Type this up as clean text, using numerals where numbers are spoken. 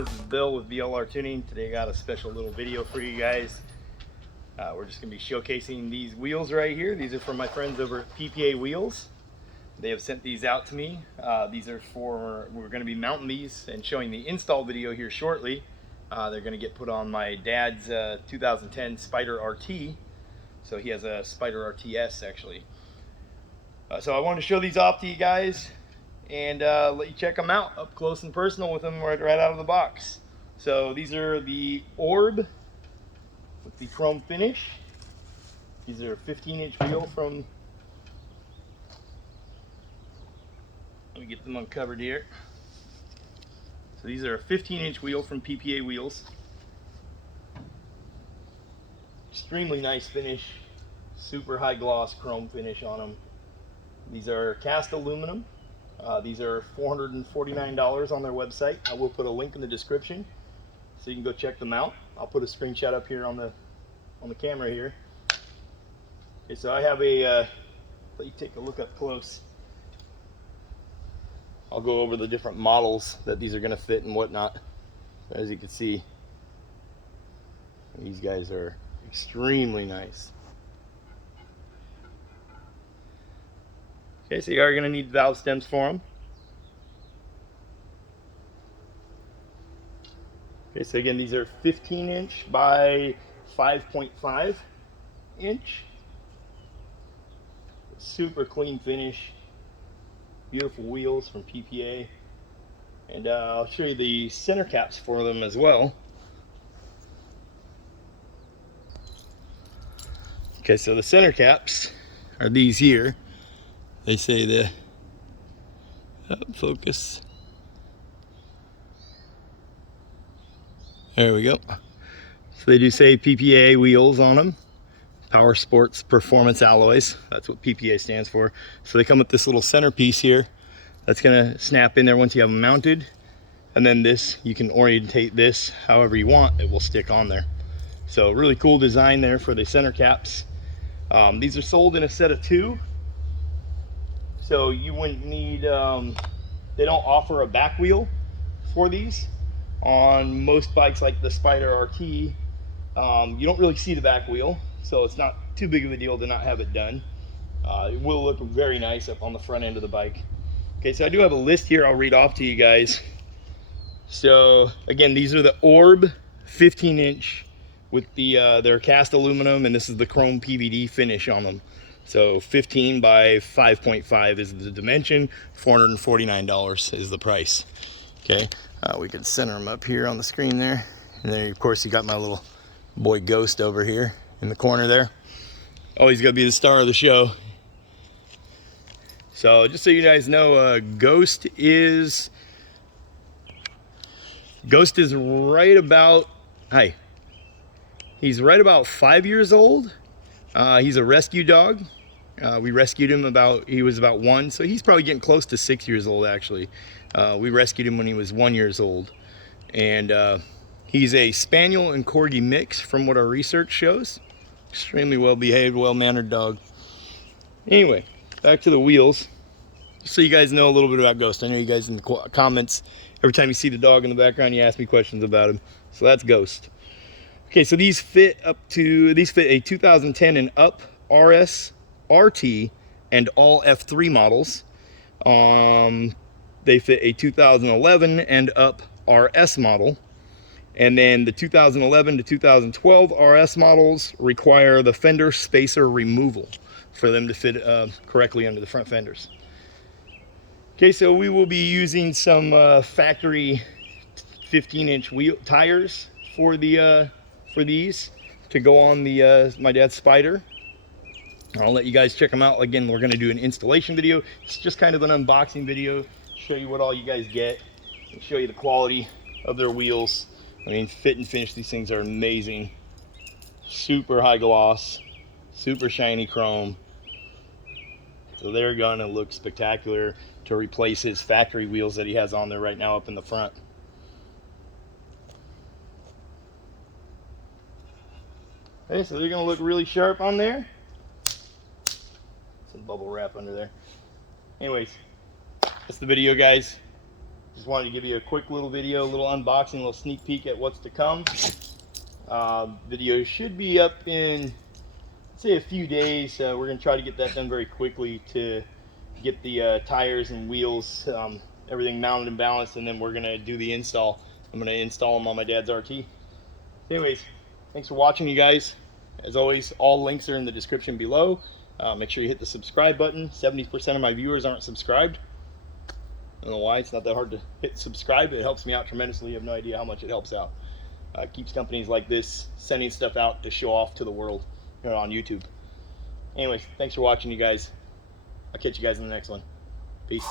everyone, this is Bill with BLR Tuning. Today I got a special little video for you guys. We're just going to be showcasing these wheels right here. These are from my friends over at PPA Wheels. They have sent these out to me. These are for, we're going to be mounting these and showing the install video here shortly. They're going to get put on my dad's 2010 Spyder RT. So he has a Spyder RTS actually. So I wanted to show these off to you guys and let you check them out up close and personal with them right out of the box. So these are the Orb with the chrome finish. These are a 15-inch wheel from, let me get them uncovered here. So these are a 15-inch wheel from PPA Wheels. Extremely nice finish, super high gloss chrome finish on them. These are cast aluminum. These are $449 on their website. I will put a link in the description so you can go check them out. I'll put a screenshot up here on the camera here. Okay, so I have a let you take a look up close. I'll go over the different models that these are going to fit and whatnot. As you can see, these guys are extremely nice. Okay, so you are going to need valve stems for them. Okay, so again, these are 15-inch by 5.5 inch. Super clean finish. Beautiful wheels from PPA. And I'll show you the center caps for them as well. Okay, so the center caps are these here. They say the focus. There we go. So they do say PPA wheels on them. Power Sports Performance Alloys. That's what PPA stands for. So they come with this little centerpiece here that's going to snap in there once you have them mounted. And then this, you can orientate this however you want. It will stick on there. So really cool design there for the center caps. These are sold in a set of 2. So you wouldn't need, they don't offer a back wheel for these. On most bikes like the Spyder RT, you don't really see the back wheel, so it's not too big of a deal to not have it done. It will look very nice up on the front end of the bike. Okay, so I do have a list here I'll read off to you guys. So again, these are the Orb 15-inch with the their cast aluminum, and this is the chrome PVD finish on them. So 15 by 5.5 is the dimension, $449 is the price. Okay, we can center them up here on the screen there. And then of course you got my little boy Ghost over here in the corner there. Always gotta be the star of the show. So just so you guys know, Ghost is right about, he's right about 5 years old. He's a rescue dog. We rescued him he was about 1, so he's probably getting close to 6 years old actually. We rescued him when he was 1 year old. And he's a Spaniel and Corgi mix from what our research shows. Extremely well behaved, well mannered dog. Anyway, back to the wheels. Just so you guys know a little bit about Ghost. I know you guys in the comments, every time you see the dog in the background, you ask me questions about him. So that's Ghost. Okay, so these fit a 2010 and up RS, RT, and all F3 models. They fit a 2011 and up RS model. And then the 2011 to 2012 RS models require the fender spacer removal for them to fit correctly under the front fenders. Okay, so we will be using some factory 15-inch wheel tires for these to go on the my dad's Spyder. I'll let you guys check them out. Again, we're going to do an installation video. It's just kind of an unboxing video, show you what all you guys get, and show you the quality of their wheels. I mean, fit and finish, these things are amazing. Super high gloss, super shiny chrome. So they're gonna look spectacular to replace his factory wheels that he has on there right now up in the front. Okay, so they're gonna look really sharp on there. Some bubble wrap under there. Anyways, that's the video, guys. Just wanted to give you a quick little video, a little unboxing, a little sneak peek at what's to come. Video should be up in, say, a few days. We're going to try to get that done very quickly to get the tires and wheels, everything mounted and balanced, and then we're going to do the install. I'm going to install them on my dad's RT. Anyways, thanks for watching, you guys. As always, all links are in the description below. Make sure you hit the subscribe button. 70% of my viewers aren't subscribed. I don't know why. It's not that hard to hit subscribe. It helps me out tremendously. You have no idea how much it helps out. It keeps companies like this sending stuff out to show off to the world, you know, on YouTube. Anyways, thanks for watching, you guys. I'll catch you guys in the next one. Peace.